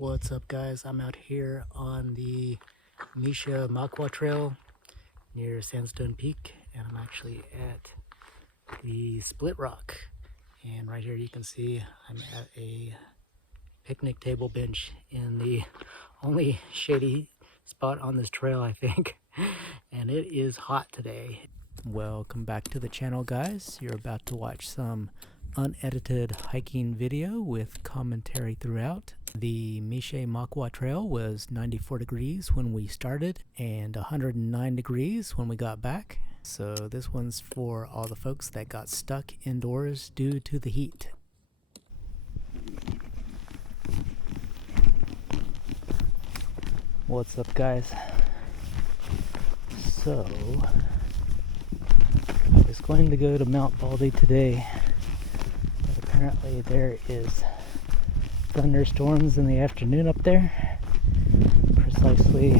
What's up, guys? I'm out here on the Misha Makwa Trail near Sandstone Peak, and I'm actually at the Split Rock. And right here you can see I'm at a picnic table bench in the only shady spot on this trail, I think. And it is hot today. Welcome back to the channel, guys. You're about to watch some unedited hiking video with commentary throughout. The Misha Makwa Trail was 94 degrees when we started and 109 degrees when we got back. So this one's for all the folks that got stuck indoors due to the heat. What's up, guys? So I was going to go to Mount Baldy today, but apparently there is thunderstorms in the afternoon up there, precisely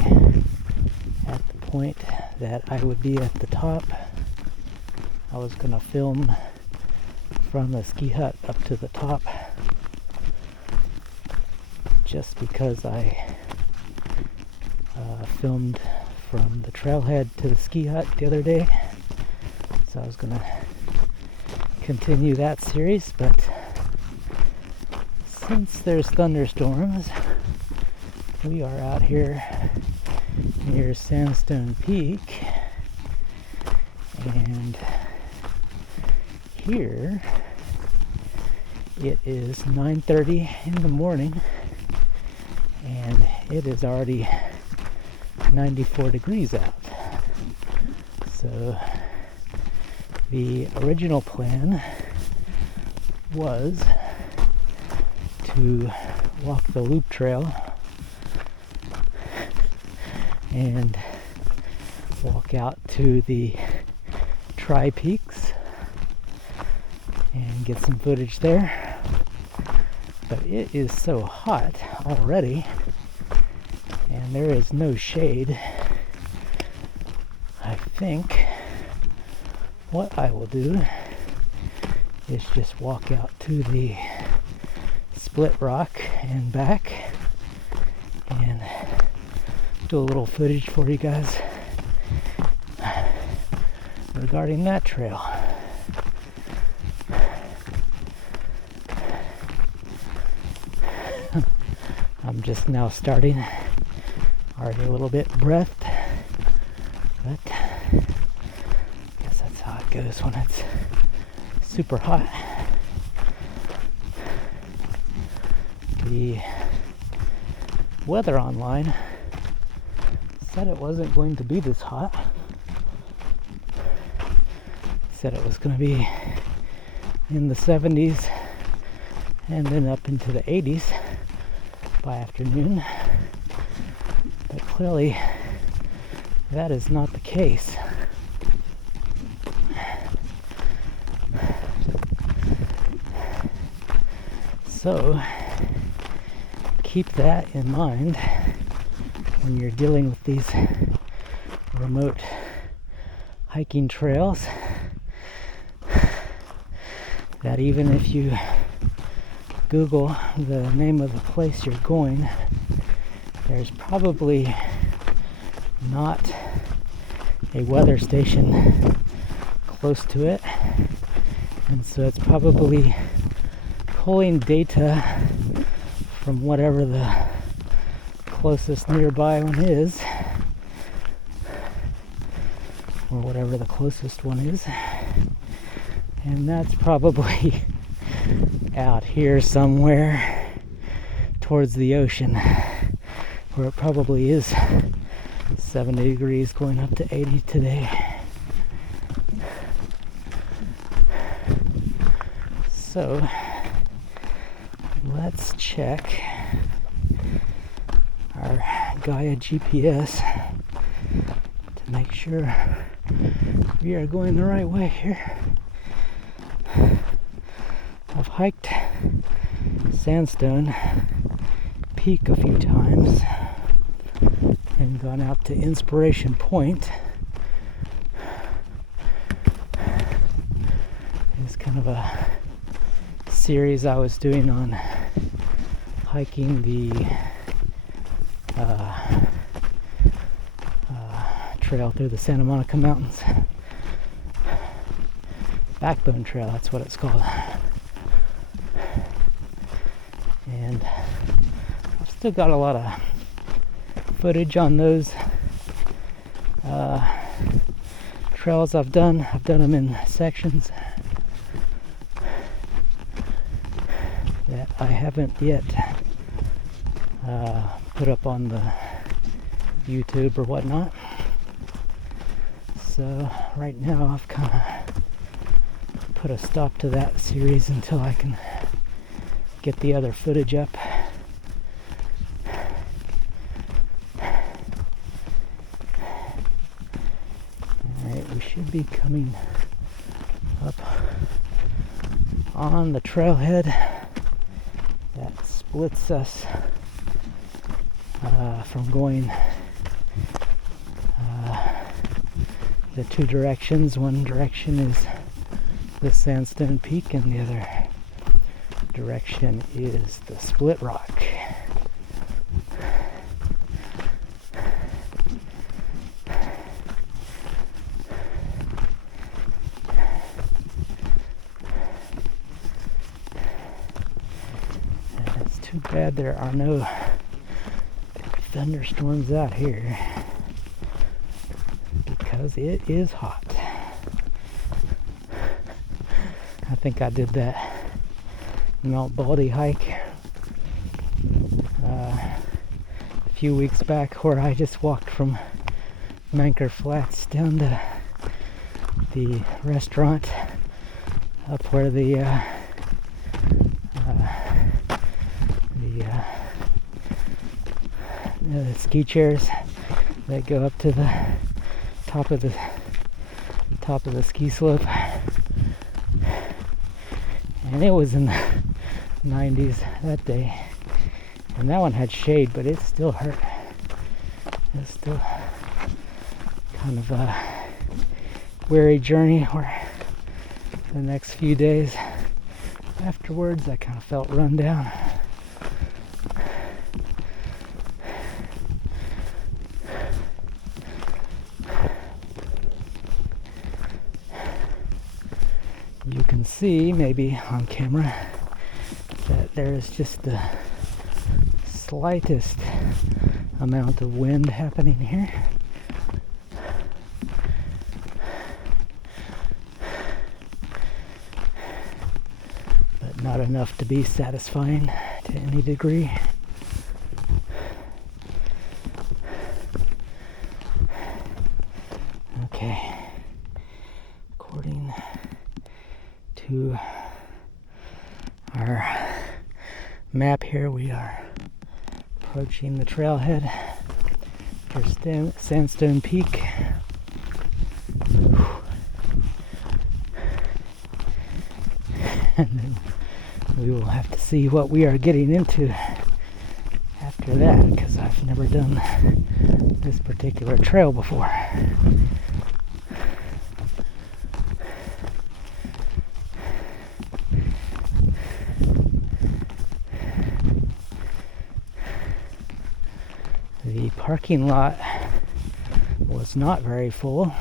at the point that I would be at the top. I was going to film from the ski hut up to the top, just because I filmed from the trailhead to the ski hut the other day. So I was going to continue that series, but since there's thunderstorms, we are out here near Sandstone Peak, and here it is 9:30 in the morning, and it is already 94 degrees out. So the original plan was to walk the loop trail and walk out to the tri-peaks and get some footage there, but it is so hot already and there is no shade. I think what I will do is just walk out to the Split Rock and back and do a little footage for you guys regarding that trail. I'm just now starting, already a little bit breathed, but I guess that's how it goes when it's super hot. The weather online said it wasn't going to be this hot. Said it was going to be in the 70s and then up into the 80s by afternoon. But clearly that is not the case. So keep that in mind when you're dealing with these remote hiking trails, that even if you Google the name of the place you're going, there's probably not a weather station close to it, and so it's probably pulling data from whatever the closest nearby one is, or whatever the closest one is, and that's probably out here somewhere towards the ocean, where it probably is 70 degrees going up to 80 today. So let's check our Gaia GPS to make sure we are going the right way here. I've hiked Sandstone Peak a few times and gone out to Inspiration Point. It's kind of a series I was doing on hiking the trail through the Santa Monica Mountains. Backbone Trail, that's what it's called. And I've still got a lot of footage on those trails I've done. I've done them in sections that I haven't yet put up on the YouTube or whatnot. So right now I've kind of put a stop to that series until I can get the other footage up. Alright, we should be coming up on the trailhead that splits us from going the two directions. One direction is the Sandstone Peak and the other direction is the Split Rock. And it's too bad there are no thunderstorms out here because it is hot. I think I did that Mount Baldy hike a few weeks back where I just walked from Manker Flats down to the restaurant up where the ski chairs that go up to the top of the ski slope, and it was in the 90s that day, and that one had shade, but it still hurt. It's still kind of a weary journey where the next few days afterwards I kind of felt run down. You can see, maybe on camera, that there is just the slightest amount of wind happening here. But not enough to be satisfying to any degree. Okay. According to our map here, we are approaching the trailhead for Sandstone Peak. And then we will have to see what we are getting into after that, because I've never done this particular trail before. The parking lot was not very full,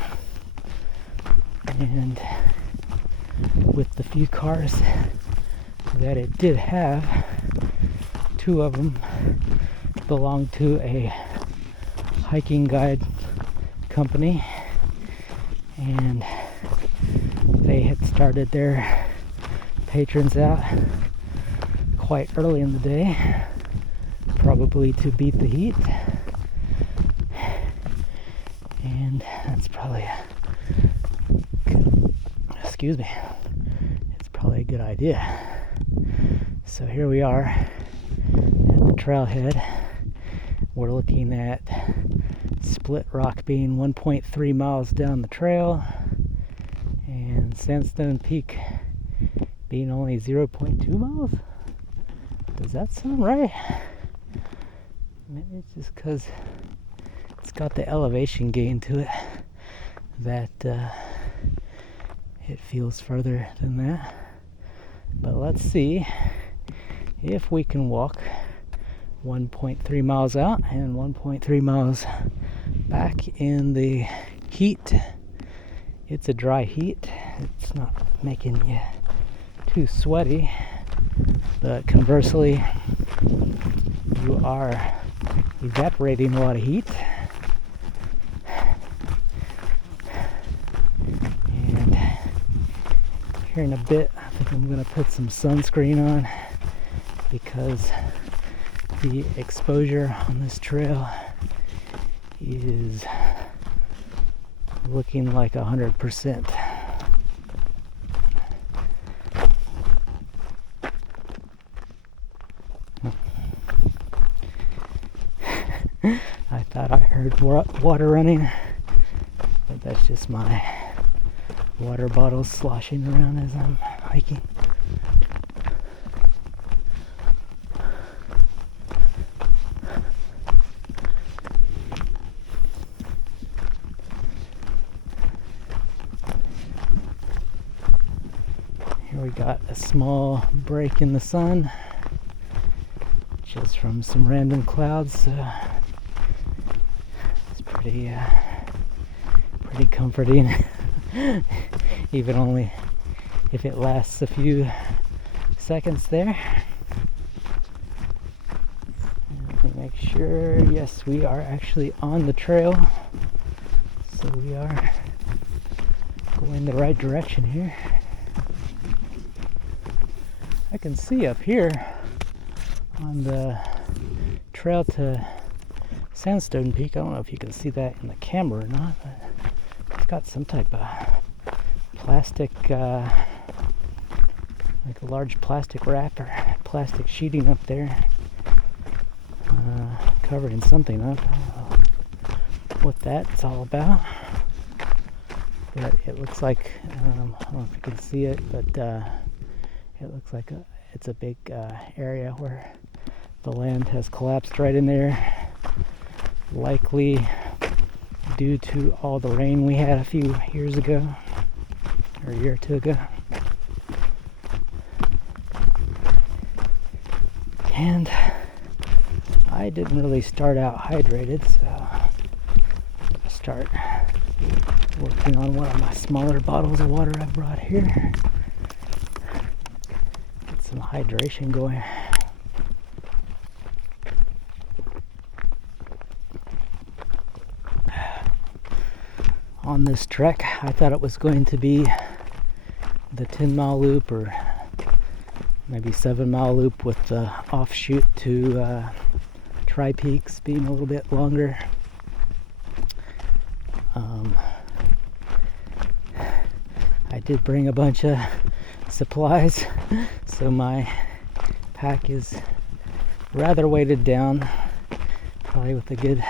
and with the few cars that it did have, two of them belonged to a hiking guide company, and they had started their patrons out quite early in the day, probably to beat the heat. And that's probably excuse me, it's probably a good idea. So here we are at the trailhead. We're looking at Split Rock being 1.3 miles down the trail, and Sandstone Peak being only 0.2 miles. Does that sound right? Maybe it's just because it's got the elevation gain to it that it feels further than that. But let's see if we can walk 1.3 miles out and 1.3 miles back in the heat. It's a dry heat. It's not making you too sweaty, but conversely, you are evaporating a lot of heat. And here in a bit, I think I'm going to put some sunscreen on because the exposure on this trail is looking like 100%. I thought I heard water running, but that's just my water bottles sloshing around as I'm hiking. Here we got a small break in the sun, just from some random clouds. It's pretty comforting, even only if it lasts a few seconds there. Let me make sure. Yes, we are actually on the trail, so we are going the right direction here. I can see up here on the trail to Sandstone Peak. I don't know if you can see that in the camera or not, but it's got some type of plastic, like a large plastic wrap or plastic sheeting up there, covering something up. I don't know what that's all about, but it looks like, I don't know if you can see it, but it looks like it's a big area where the land has collapsed right in there, likely due to all the rain we had a few years ago, or a year or two ago. And I didn't really start out hydrated, so I start working on one of my smaller bottles of water I brought here. Get some hydration going. On this trek, I thought it was going to be the 10-mile loop or maybe 7-mile loop with the offshoot to Tri-Peaks being a little bit longer. I did bring a bunch of supplies, so my pack is rather weighted down, probably with a good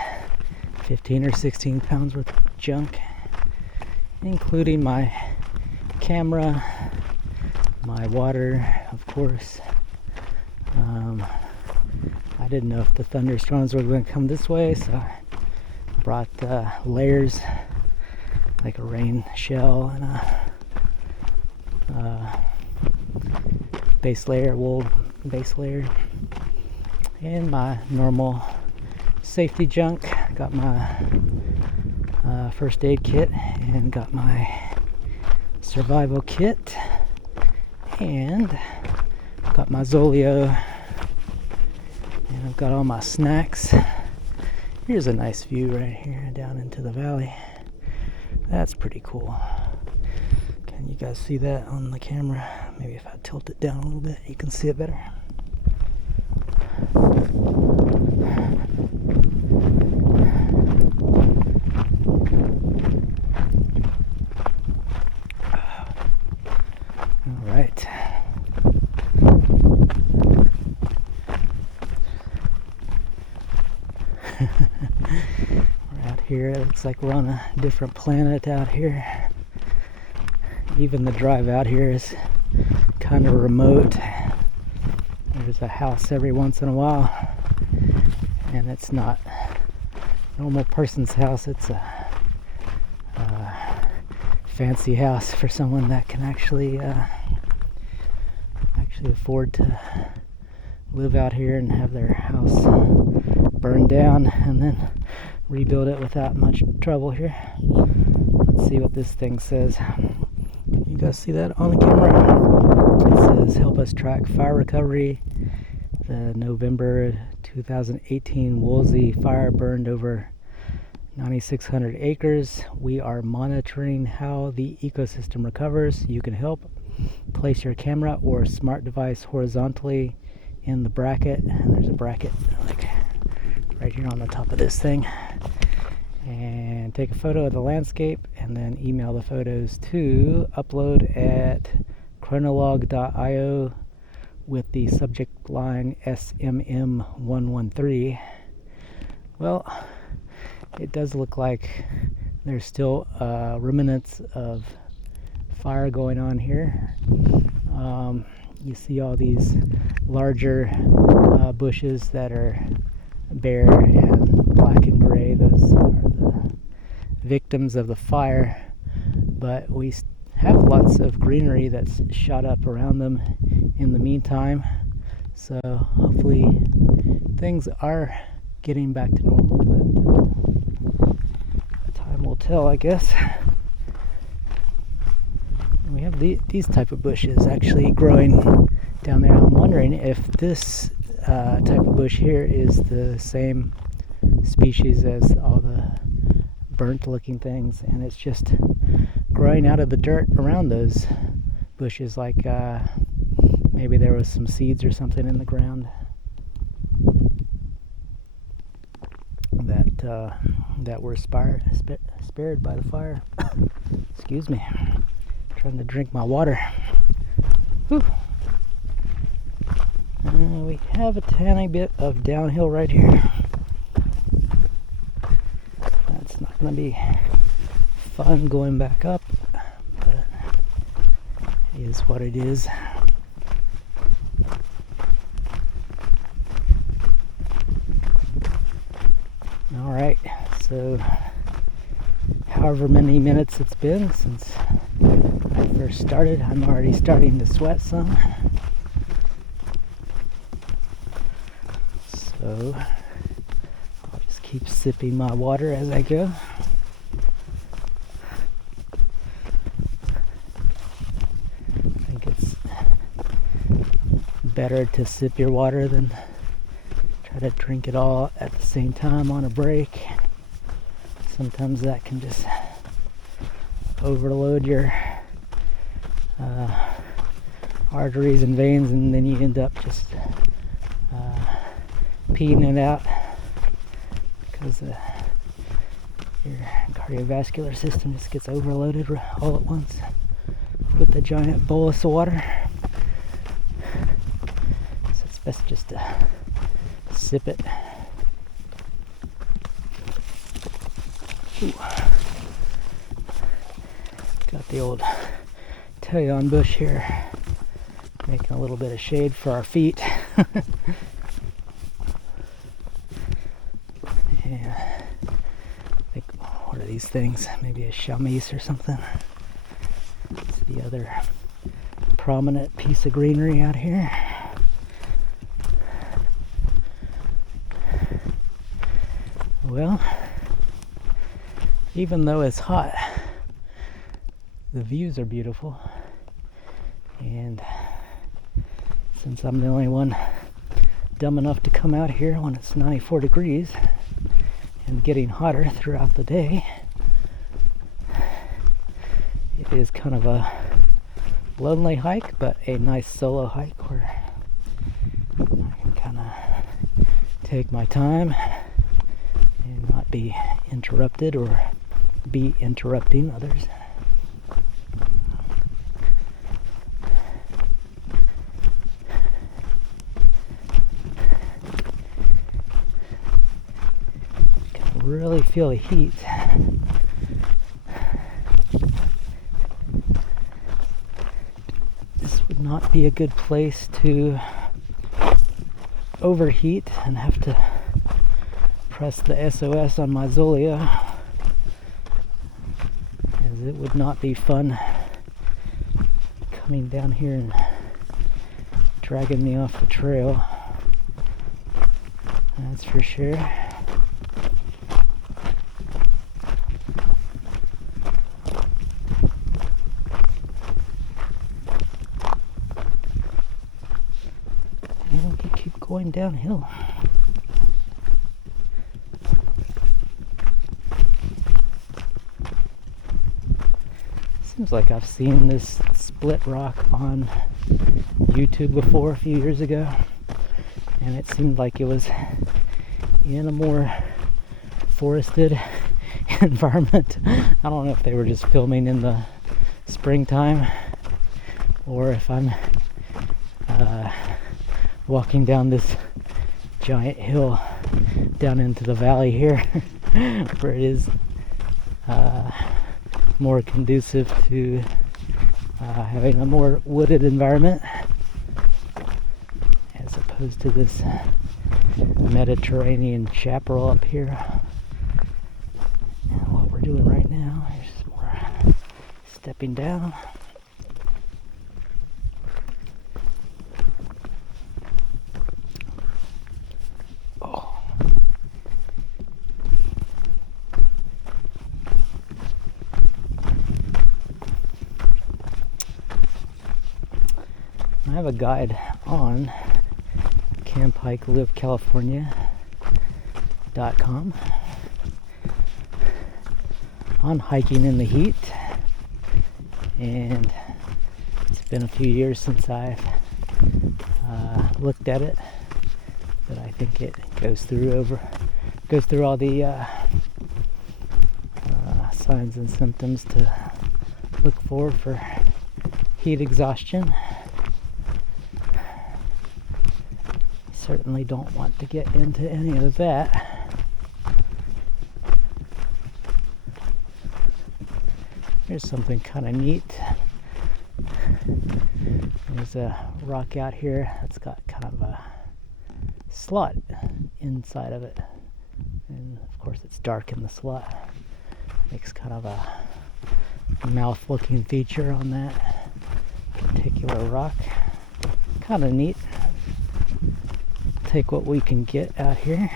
15 or 16 pounds worth of junk, including my camera, my water, of course. I didn't know if the thunderstorms were going to come this way, so I brought layers, like a rain shell and a base layer, wool base layer, and my normal safety junk. Got my first aid kit and got my survival kit, and got my Zolio, and I've got all my snacks. Here's a nice view right here down into the valley. That's pretty cool. Can you guys see that on the camera? Maybe if I tilt it down a little bit, you can see it better. All right. We're out here. It looks like we're on a different planet out here. Even the drive out here is kind of remote. There's a house every once in a while, and it's not a normal person's house. It's a fancy house for someone that can actually afford to live out here and have their house burned down and then rebuild it without much trouble here. Let's see what this thing says. Can you guys see that on the camera? It says, help us track fire recovery. The November 2018 Woolsey fire burned over 9,600 acres. We are monitoring how the ecosystem recovers. You can help. Place your camera or smart device horizontally in the bracket, and there's a bracket like right here on the top of this thing, and take a photo of the landscape and then email the photos to upload at chronolog.io with the subject line SMM113. Well, it does look like there's still remnants of fire going on here. You see all these larger bushes that are bare and black and gray. Those are the victims of the fire, but we have lots of greenery that's shot up around them in the meantime, so hopefully things are getting back to normal, but time will tell, I guess. We have these type of bushes actually growing down there. I'm wondering if this type of bush here is the same species as all the burnt looking things, and it's just growing out of the dirt around those bushes, like maybe there was some seeds or something in the ground that were spared by the fire. Excuse me. Trying to drink my water. Whew. We have a tiny bit of downhill right here. That's not going to be fun going back up, but it is what it is. Alright, so however many minutes it's been since I first started, I'm already starting to sweat some. So I'll just keep sipping my water as I go. I think it's better to sip your water than try to drink it all at the same time on a break. Sometimes that can just overload your arteries and veins, and then you end up just peeing it out because your cardiovascular system just gets overloaded all at once with a giant bolus of water. So it's best just to sip it. Ooh. Got the old Taillon bush here, making a little bit of shade for our feet. Yeah, I think, what are these things? Maybe a chamise or something. It's the other prominent piece of greenery out here. Well, even though it's hot, the views are beautiful, and since I'm the only one dumb enough to come out here when it's 94 degrees and getting hotter throughout the day, it is kind of a lonely hike, but a nice solo hike where I can kind of take my time and not be interrupted or be interrupting others. Really feel the heat. This would not be a good place to overheat and have to press the SOS on my Zolia, as it would not be fun coming down here and dragging me off the trail. That's for sure. And we keep going downhill. Seems like I've seen this split rock on YouTube before a few years ago, and it seemed like it was in a more forested environment. I don't know if they were just filming in the springtime or if I'm walking down this giant hill down into the valley here where it is more conducive to having a more wooded environment as opposed to this Mediterranean chaparral up here. And what we're doing right now is just more stepping down. I have a guide on CampHikeLiveCalifornia.com on hiking in the heat, and it's been a few years since I've looked at it, but I think it goes through all the signs and symptoms to look for heat exhaustion. Certainly don't want to get into any of that. Here's something kind of neat. There's a rock out here that's got kind of a slot inside of it, and of course it's dark in the slot. Makes kind of a mouth looking feature on that particular rock. Kind of neat. Take what we can get out here.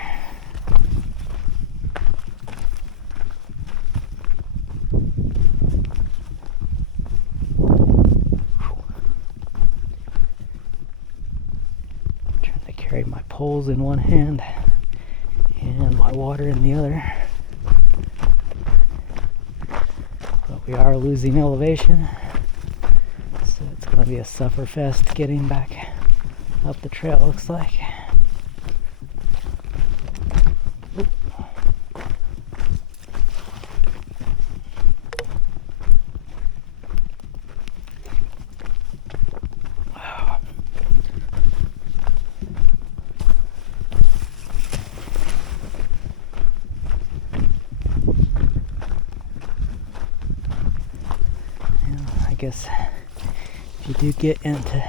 Trying to carry my poles in one hand and my water in the other. But we are losing elevation, so it's going to be a sufferfest getting back up the trail, looks like. I guess if you do get into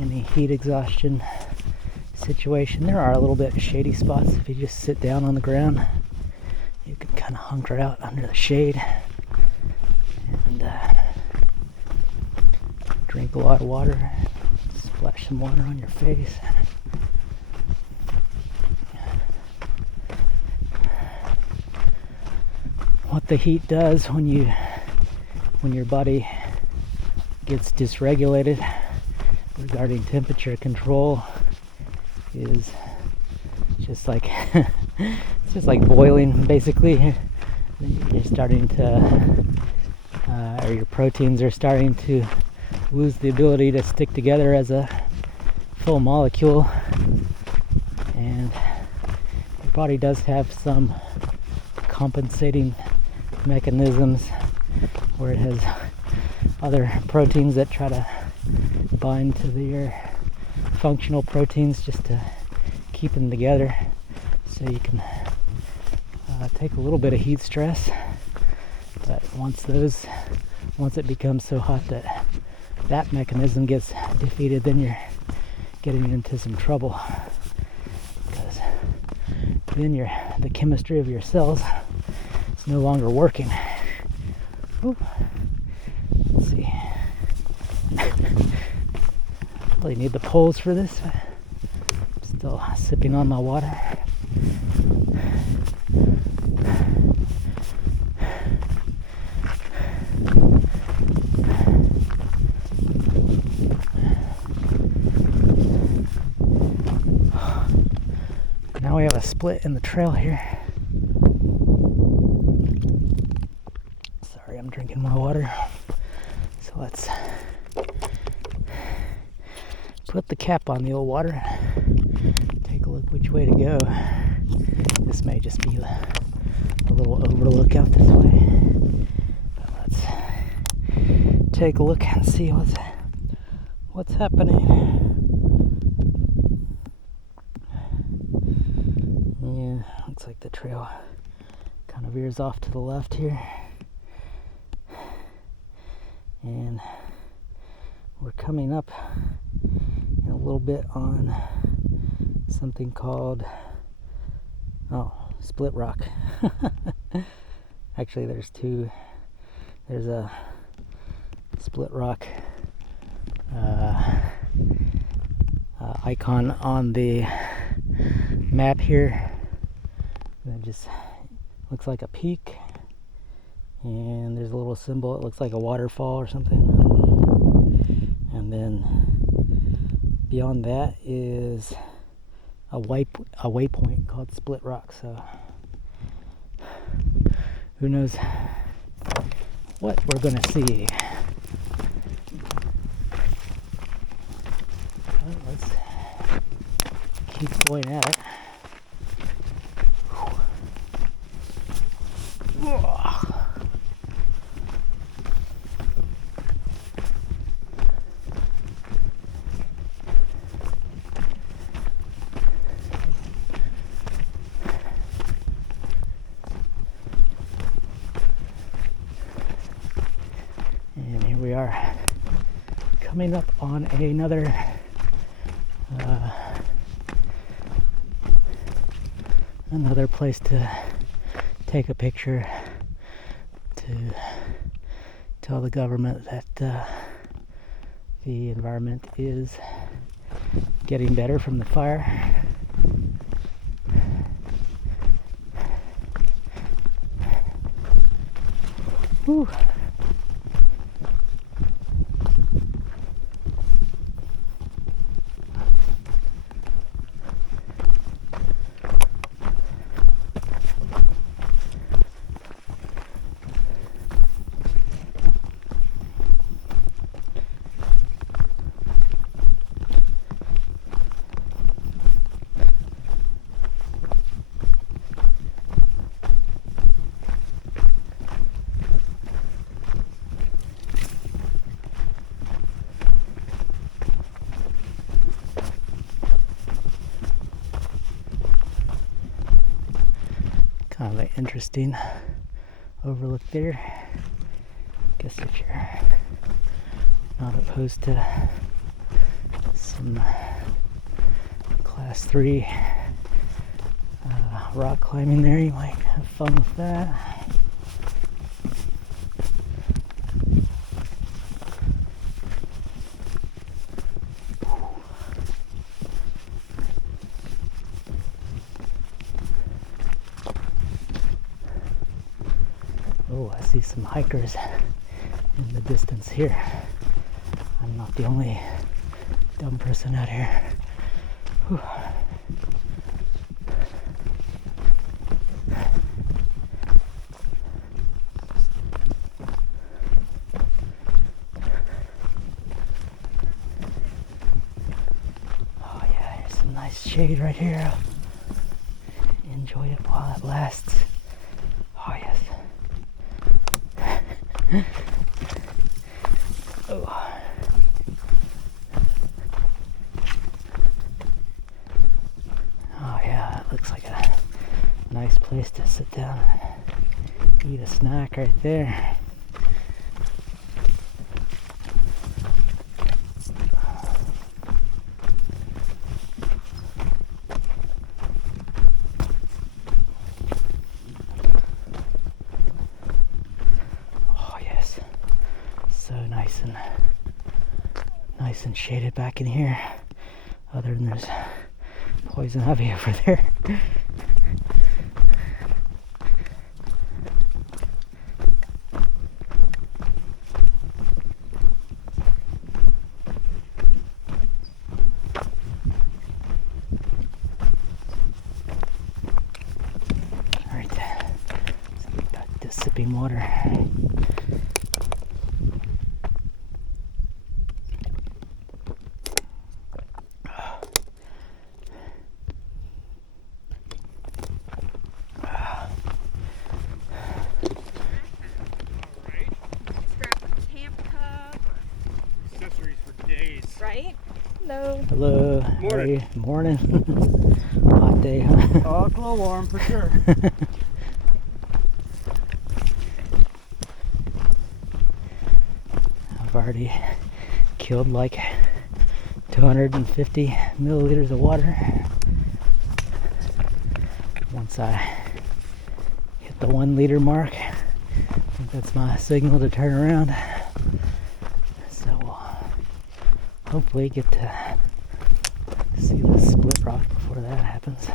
any heat exhaustion situation, there are a little bit of shady spots. If you just sit down on the ground, you can kind of hunker out under the shade and drink a lot of water, splash some water on your face. What the heat does when your body gets dysregulated regarding temperature control is just like it's just like boiling, basically. You're starting to or your proteins are starting to lose the ability to stick together as a full molecule, and your body does have some compensating mechanisms where it has other proteins that try to bind to your functional proteins just to keep them together, so you can take a little bit of heat stress. But once it becomes so hot that mechanism gets defeated, then you're getting into some trouble, because then the chemistry of your cells is no longer working. Ooh. Let's see. Really need the poles for this. I'm still sipping on my water. Now we have a split in the trail here. Sorry, I'm drinking more water. So let's put the cap on the old water. Take a look which way to go. This may just be a little overlook out this way. But let's take a look and see what's happening. Yeah, looks like the trail kind of veers off to the left here. And we're coming up in a little bit on something called split rock. Actually, there's two. There's a split rock icon on the map here. And it just looks like a peak, and there's a little symbol. It looks like a waterfall or something. And then beyond that is a waypoint called Split Rock. So who knows what we're gonna see. Well, let's keep going at it. And here we are, coming up on another place to take a picture, to tell the government that the environment is getting better from the fire. Whew. Kind of an interesting overlook there. Guess if you're not opposed to some class 3 rock climbing there, you might have fun with that. Oh, I see some hikers in the distance here. I'm not the only dumb person out here. Whew. Oh yeah, here's some nice shade right here. Enjoy it while it lasts. Oh yes. Oh. Oh yeah, that looks like a nice place to sit down and eat a snack right there. Nice and shaded back in here, other than there's poison ivy over there. dripping water. Right? Hello. Hello. Morning. Morning. Hot day, huh? Oh, it's a little warm for sure. I've already killed like 250 milliliters of water. Once I hit the 1 liter mark, I think that's my signal to turn around. So we'll hopefully get to see the split rock before that happens.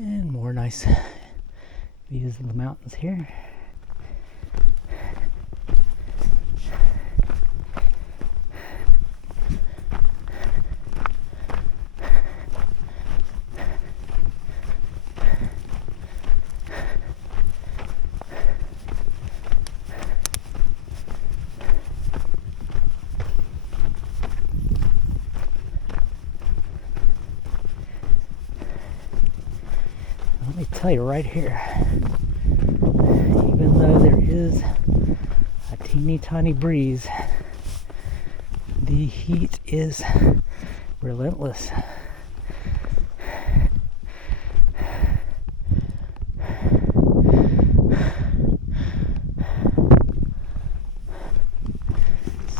And more nice views of the mountains here. Let me tell you right here, even though there is a teeny tiny breeze, the heat is relentless.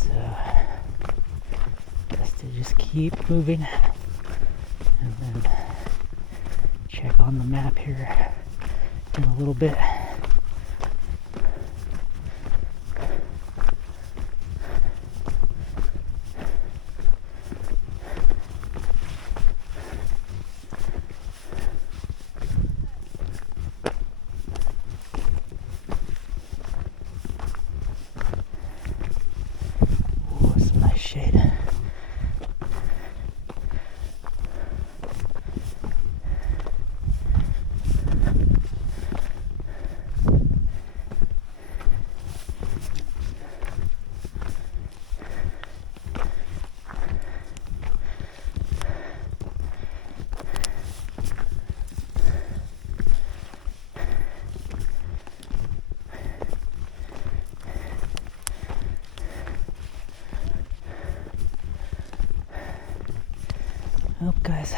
So, best to just keep moving and then check on the map here in a little bit. Ooh, some nice shade. Well, guys,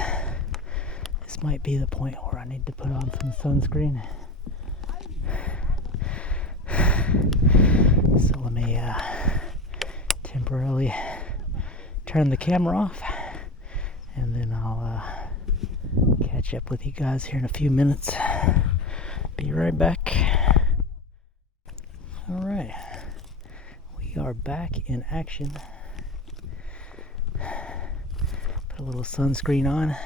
this might be the point where I need to put on some sunscreen. So let me temporarily turn the camera off, and then I'll catch up with you guys here in a few minutes. Be right back. All right, we are back in action. Put a little sunscreen on,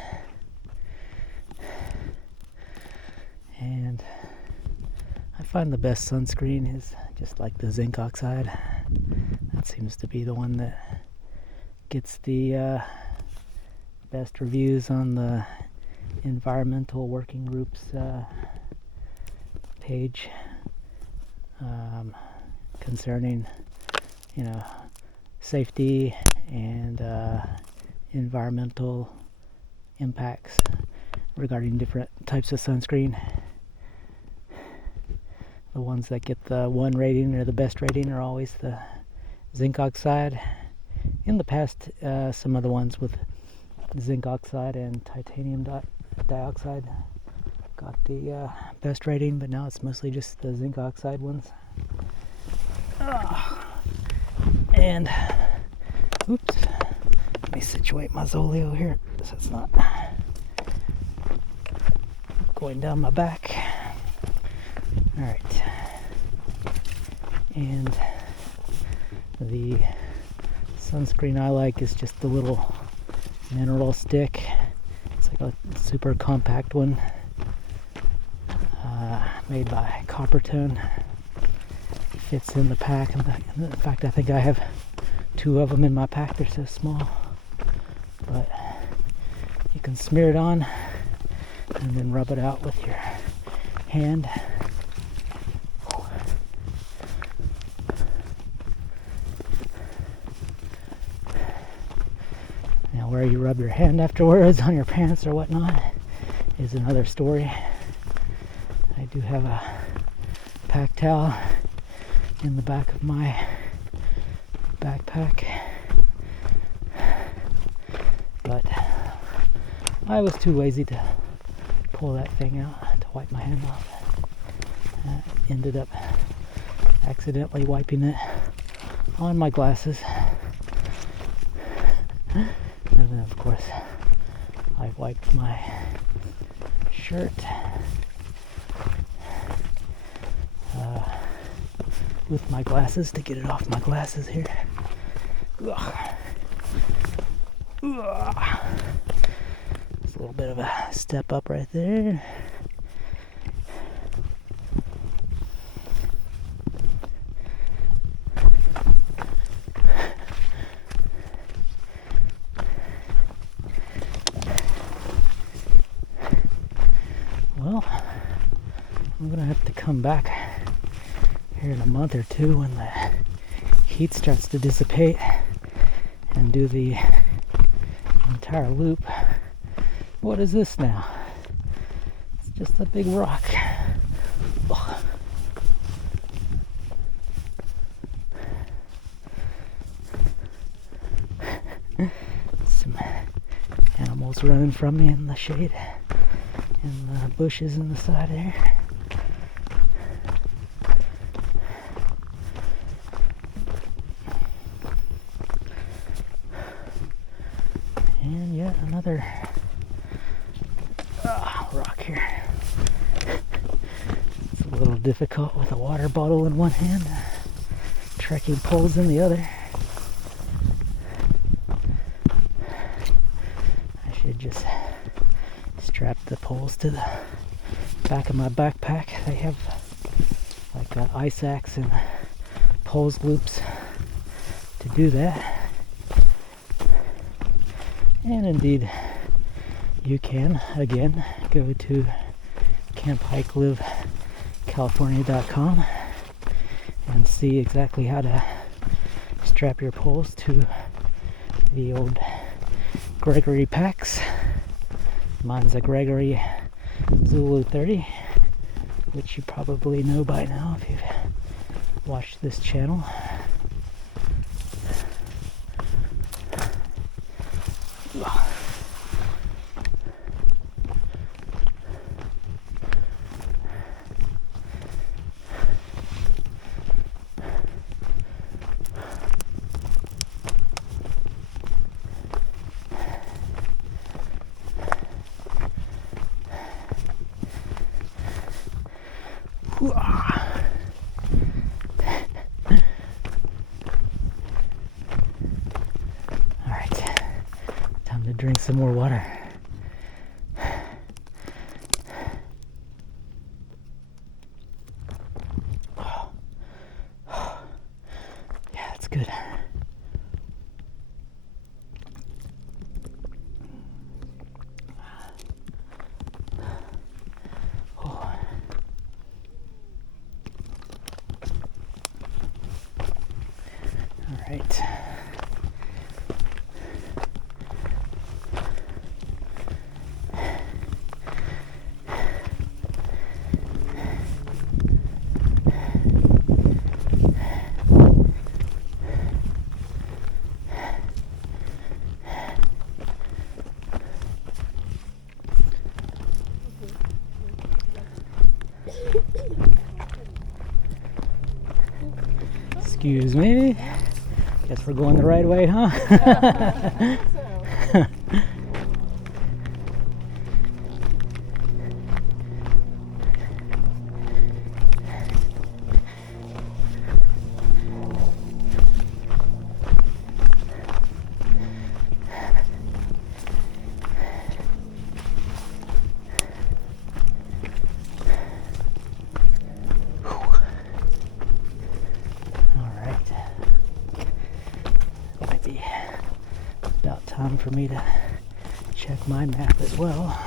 and I find the best sunscreen is just like the zinc oxide. That seems to be the one that gets the best reviews on the environmental working groups page concerning, safety and environmental impacts regarding different types of sunscreen. The ones that get the 1 rating or the best rating are always the zinc oxide. In the past, some of the ones with zinc oxide and titanium dioxide got the best rating, but now it's mostly just the zinc oxide ones. And oops, let me situate my Zoleo here so it's not going down my back. All right, and the sunscreen I like is just the little mineral stick. It's like a super compact one, made by Coppertone. Fits in the pack. In fact, I think I have 2 of them in my pack. They're so small. But you can smear it on and then rub it out with your hand. Now where you rub your hand afterwards on your pants or whatnot is another story. I do have a pack towel in the back of my backpack, but I was too lazy to pull that thing out to wipe my hand off. I ended up accidentally wiping it on my glasses, and then of course I wiped my shirt with my glasses to get it off my glasses here. Ugh. Ugh. It's a little bit of a step up right there. Well, I'm gonna have to come back here in a month or 2 when the heat starts to dissipate and do the entire loop. What is this now? It's just a big rock. Ugh. Some animals running from me in the shade and the bushes in the side there. And yet another rock here. It's a little difficult with a water bottle in one hand, trekking poles in the other. I should just strap the poles to the back of my backpack. They have like ice axe and poles loops to do that. And indeed, you can, again, go to camphikelive.california.com and see exactly how to strap your poles to the old Gregory packs. Mine's a Gregory Zulu 30, which you probably know by now if you've watched this channel. Alright, time to drink some more water. Yeah, it's good. Alright. Excuse me. Guess we're going the right way, huh? time for me to check my map as well.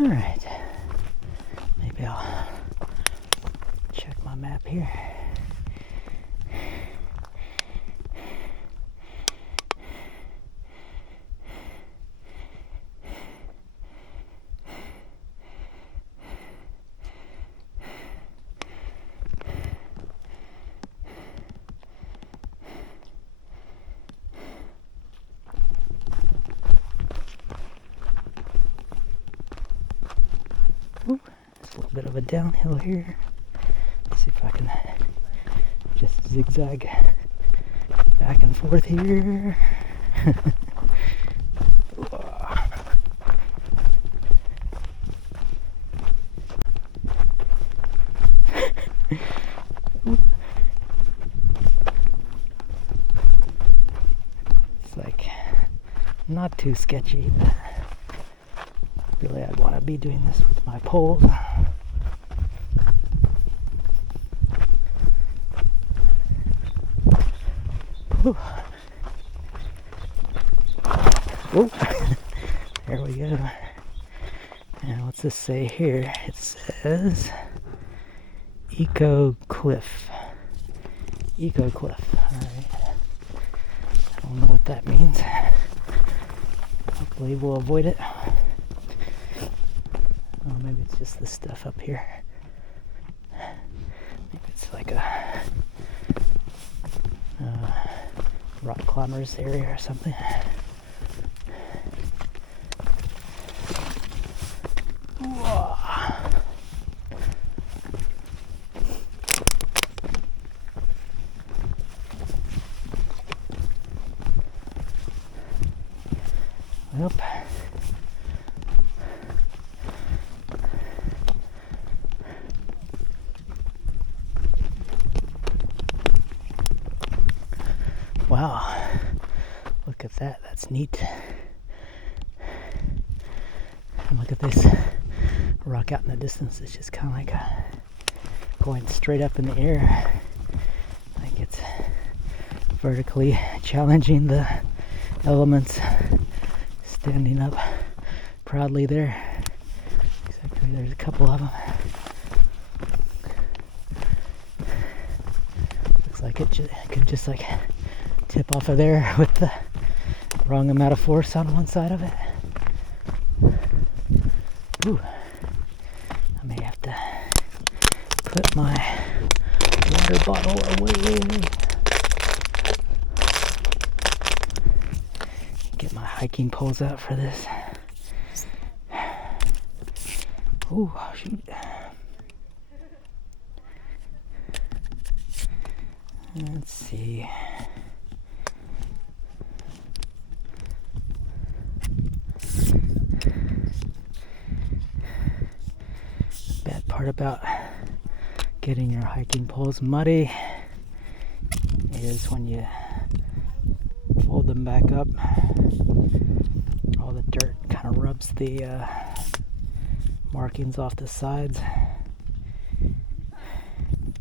Alright, maybe I'll check my map here. Ooh, there's a little bit of a downhill here. Let's see if I can just zigzag back and forth here. It's like not too sketchy, but really I'd want to be doing this with my poles. Ooh. Ooh. There we go. And what's this say here? It says Eco Cliff. Eco Cliff. Alright. I don't know what that means. Hopefully we'll avoid it. Oh, maybe it's just this stuff up here. Maybe it's like a rock climbers area or something. Whoa. Nope. Wow, look at that, that's neat. And look at this rock out in the distance, it's just kind of like going straight up in the air. Like it's vertically challenging the elements, standing up proudly there. Exactly, there's a couple of them. Looks like it could just like tip off of there with the wrong amount of force on one side of it. Ooh. I may have to put my water bottle away. Get my hiking poles out for this. Ooh, shoot. Let's see. Bad part about Getting your hiking poles muddy is when you fold them back up. All the dirt kind of rubs the markings off the sides.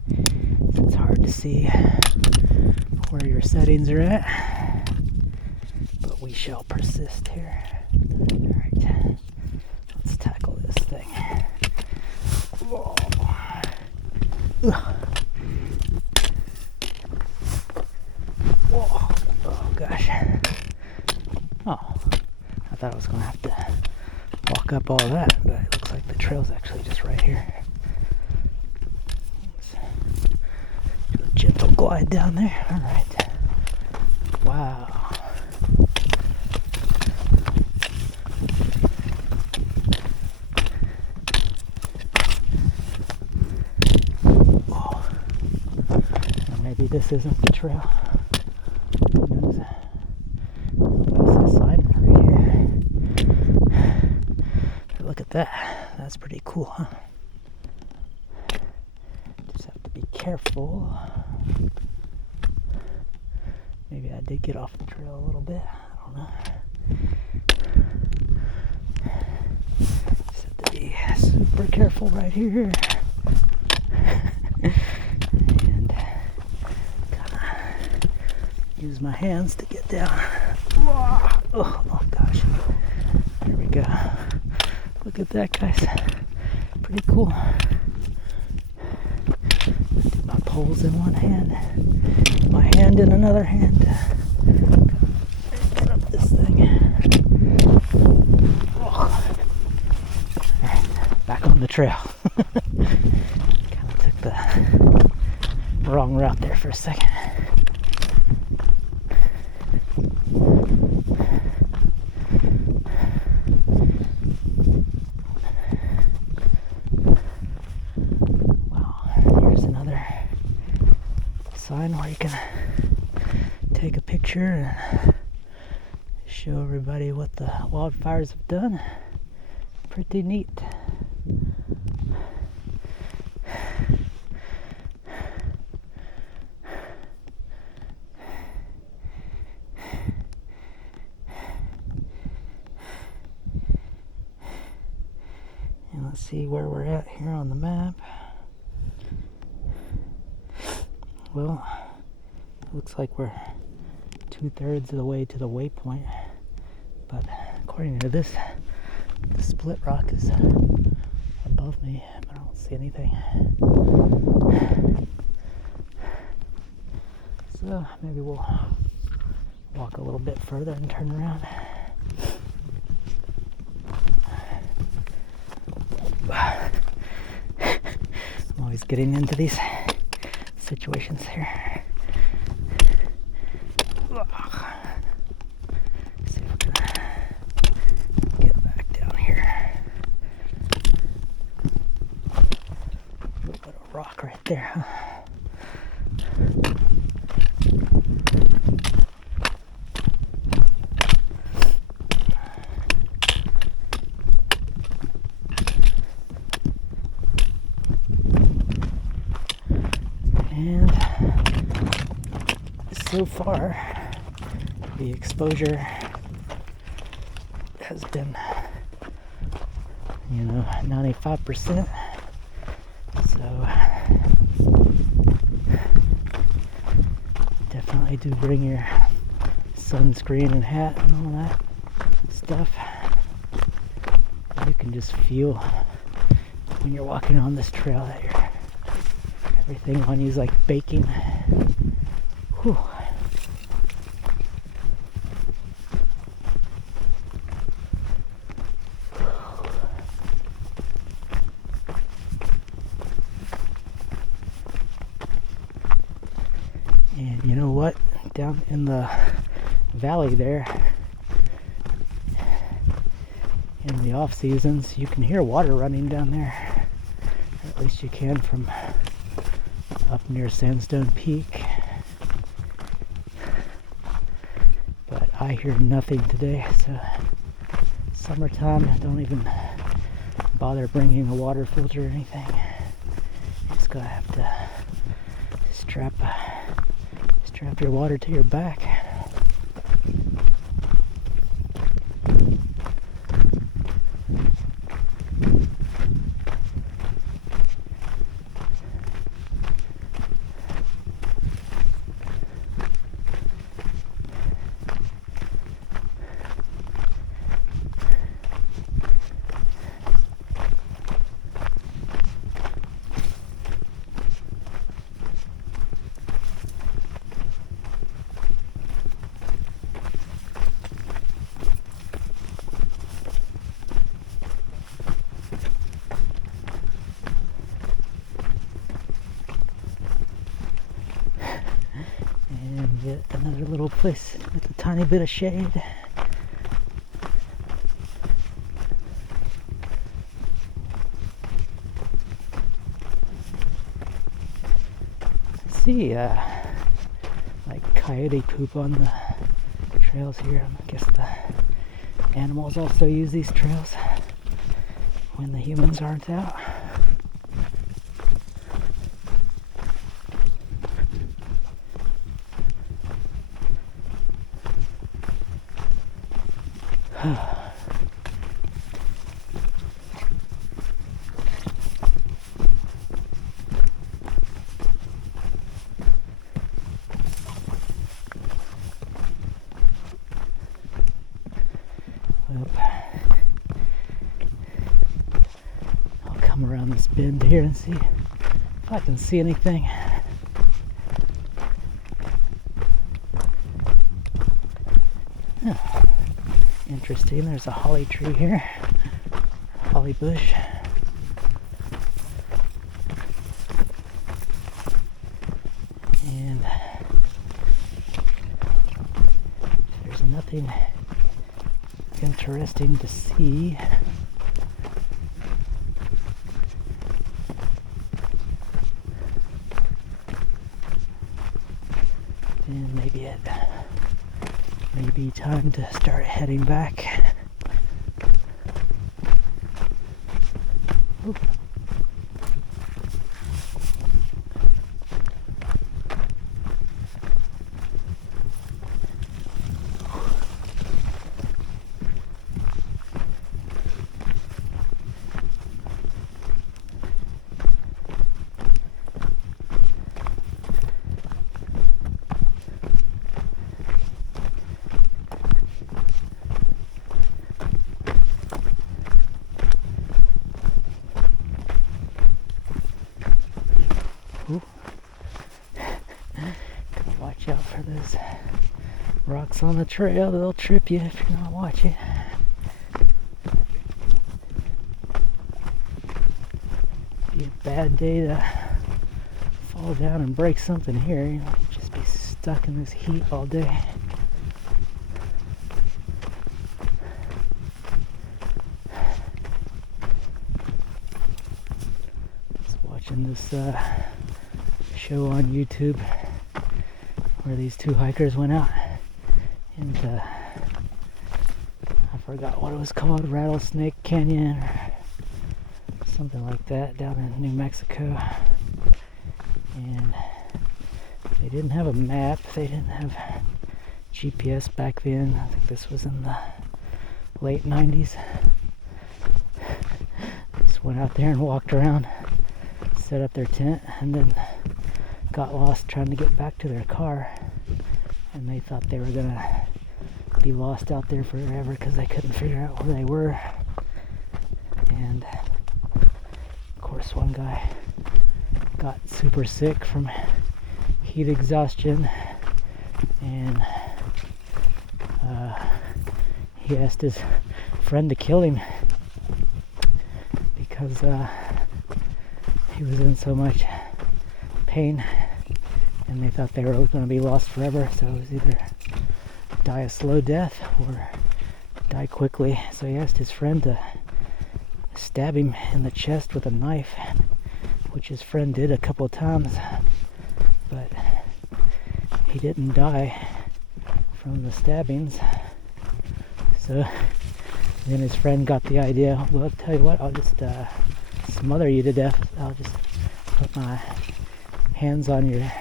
So it's hard to see where your settings are at, but we shall persist here. Alright, let's tackle this thing. Whoa. Whoa. Oh gosh. Oh, I thought I was going to have to walk up all that, but it looks like the trail's actually just right here. Let's do a gentle glide down there. Alright. Wow. Maybe this isn't the trail. Who knows? What's this sign right here? Look at that. That's pretty cool, huh? Just have to be careful. Maybe I did get off the trail a little bit. I don't know. Just have to be super careful right here. Use my hands to get down. Oh gosh. There we go. Look at that, guys. Pretty cool. Do my poles in one hand, my hand in another hand. Get up this thing. Alright, back on the trail. Kind of took the wrong route there for a second. Sign where you can take a picture and show everybody what the wildfires have done. Pretty neat. And let's see where we're at here on the map. Well, it looks like we're 2/3 of the way to the waypoint, but according to this, the split rock is above me, but I don't see anything. So maybe we'll walk a little bit further and turn around. I'm always getting into these situations here. See if we can get back down here. A little bit of rock right there, huh? And so far, the exposure has been, 95%. So definitely do bring your sunscreen and hat and all that stuff. You can just feel when you're walking on this trail that everything on you is like baking. Whew. And you know what? Down in the valley there, in the off seasons, you can hear water running down there. Or at least you can from up near Sandstone Peak. But I hear nothing today, so summertime, don't even bother bringing a water filter or anything. Just gonna have to strap your water to your back. And yet another little place with a tiny bit of shade. I see like coyote poop on the trails here. I guess the animals also use these trails when the humans aren't out. I'll come around this bend here and see if I can see anything. Oh, interesting, there's a holly tree here, holly bush. And there's nothing interesting to see. Then maybe it may be time to start heading back. Ooh. Gotta watch out for those rocks on the trail, they'll trip you if you're not watching. Be a bad day to fall down and break something here, you know, you'd just be stuck in this heat all day. Watching this show on YouTube where these two hikers went out and I forgot what it was called, Rattlesnake Canyon or something like that, down in New Mexico. And they didn't have a map, they didn't have GPS back then. I think this was in the late 90s. They just went out there and walked around, set up their tent, and then got lost trying to get back to their car. And they thought they were gonna be lost out there forever because they couldn't figure out where they were. And of course one guy got super sick from heat exhaustion, and he asked his friend to kill him because he was in so much pain, and they thought they were going to be lost forever. So it was either die a slow death or die quickly. So he asked his friend to stab him in the chest with a knife, which his friend did a couple of times, but he didn't die from the stabbings. So then his friend got the idea, well, I'll tell you what, I'll just smother you to death. I'll just put my hands on your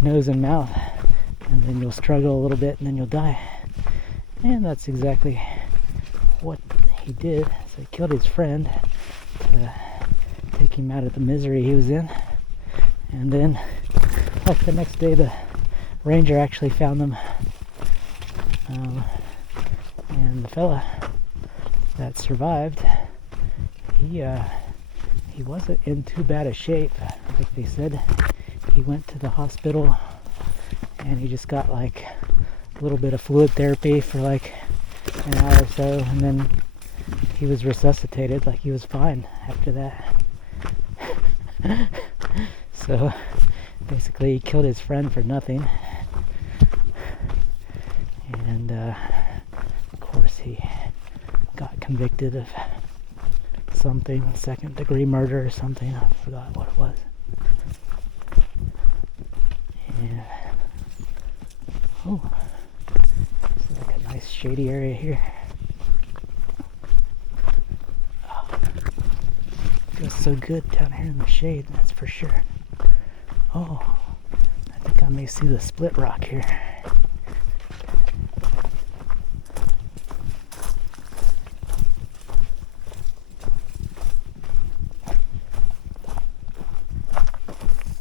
nose and mouth, and then you'll struggle a little bit and then you'll die. And that's exactly what he did. So he killed his friend to take him out of the misery he was in. And then, like the next day, the ranger actually found them. And the fella that survived, he wasn't in too bad a shape, like they said. He went to the hospital and he just got like a little bit of fluid therapy for like an hour or so, and then he was resuscitated. Like, he was fine after that. So basically he killed his friend for nothing, and of course he got convicted of something, second-degree murder or something. I forgot what it was. And oh, this is like a nice shady area here. Oh, feels so good down here in the shade, that's for sure. Oh, I think I may see the split rock here.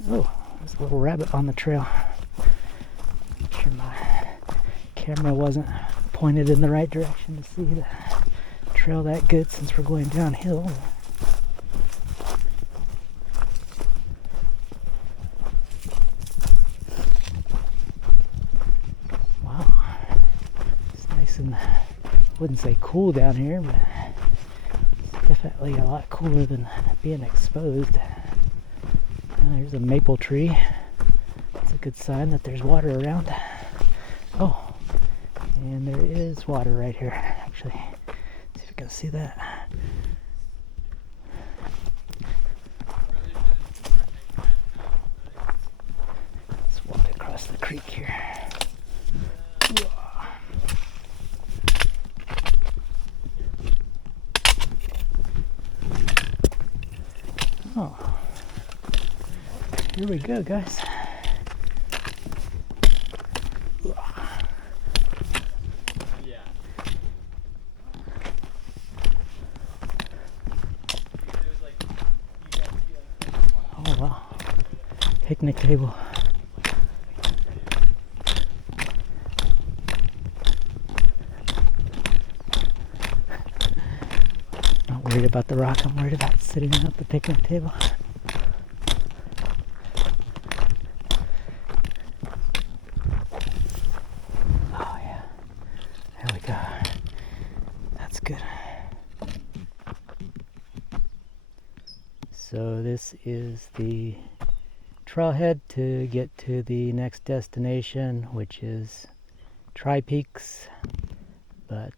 Oh, there's a little rabbit on the trail. Make sure my camera wasn't pointed in the right direction to see the trail that good, since we're going downhill. Wow, it's nice and, wouldn't say cool down here, but it's definitely a lot cooler than being exposed. There's a maple tree. That's a good sign that there's water around. Oh, and there is water right here, actually. See if you can see that. Let's walk across the creek here. Oh, here we go, guys. Oh wow, picnic table. Not worried about the rock, I'm worried about sitting at the picnic table. Oh yeah, there we go. That's good. So this is the trailhead to get to the next destination, which is Tri-Peaks. But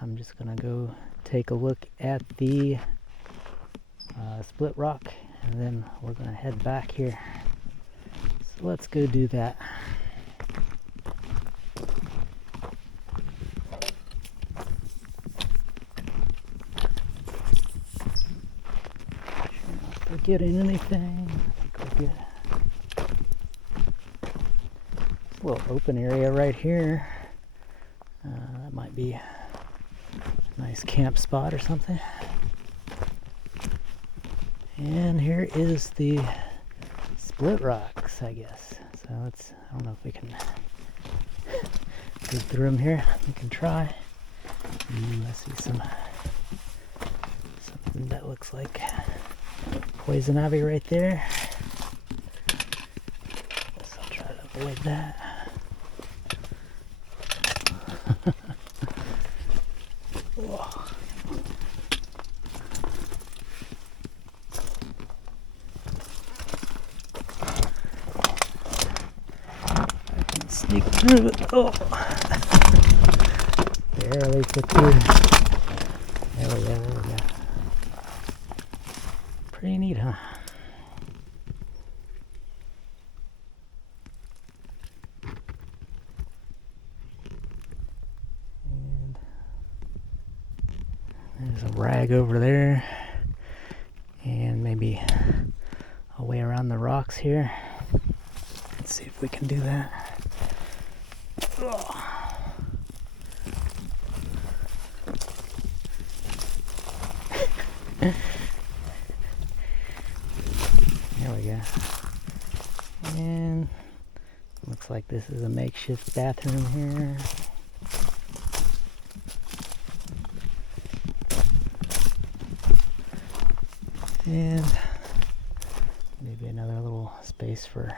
I'm just gonna go take a look at the split rock, and then we're gonna head back here. So let's go do that. Forgetting anything? I think we're good. This little open area right here. That might be a nice camp spot or something. And here is the split rocks, I guess. So let's, I don't know if we can go through them here. We can try. I see something that looks like poison ivy right there. Guess I'll try to avoid that. I can sneak through it. Oh, barely fit through. There we go. Pretty neat, huh? And there's a rag over there. and maybe a way around the rocks here. Let's see if we can do that. Ugh. There we go. And looks like this is a makeshift bathroom here. And maybe another little space for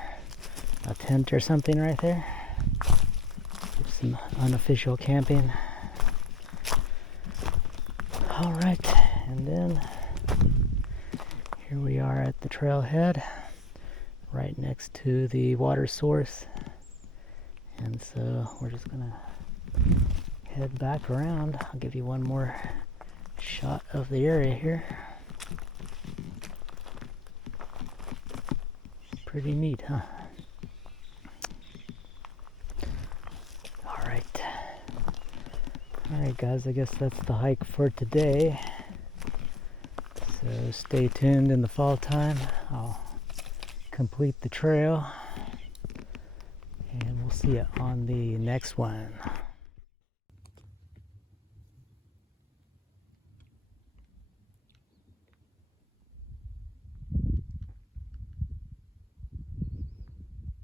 a tent or something right there. Some unofficial camping. Alright, and then here we are at the trailhead, right next to the water source. And so we're just gonna head back around. I'll give you one more shot of the area here. Pretty neat, huh? Alright guys, I guess that's the hike for today. So stay tuned in the fall time. I'll complete the trail and we'll see you on the next one.